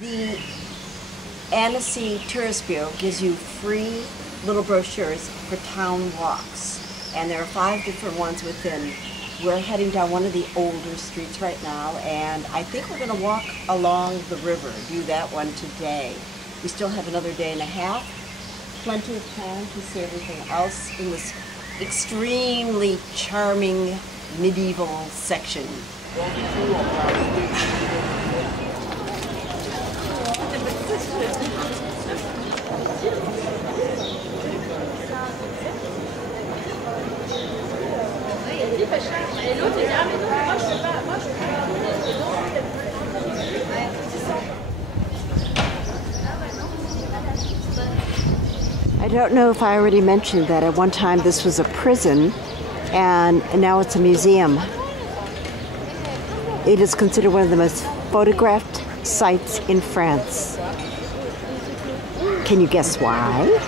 The Annecy Tourist Bureau gives you free little brochures for town walks, and there are 5 different ones within. We're heading down one of the older streets right now, and I think we're going to walk along the river, do that one today. We still have another day and a half, plenty of time to see everything else in this extremely charming medieval section. I don't know if I already mentioned that at one time this was a prison and now it's a museum. It is considered one of the most photographed sites in France. Can you guess why?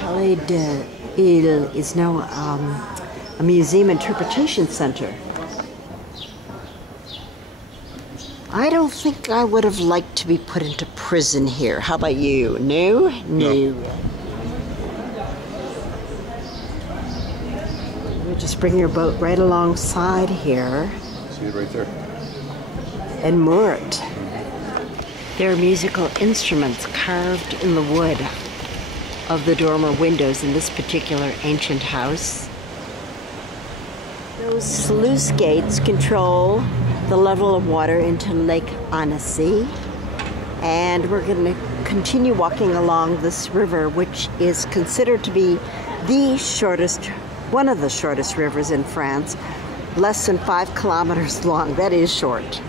Palais de Ile is now a museum interpretation center. I don't think I would have liked to be put into prison here. How about you? No? No. You just bring your boat right alongside here. See it right there. And moor it. There are musical instruments carved in the wood of the dormer windows in this particular ancient house. Those sluice gates control the level of water into Lake Annecy, and we're going to continue walking along this river, which is considered to be the shortest, one of the shortest rivers in France, less than 5 kilometers long. That is short.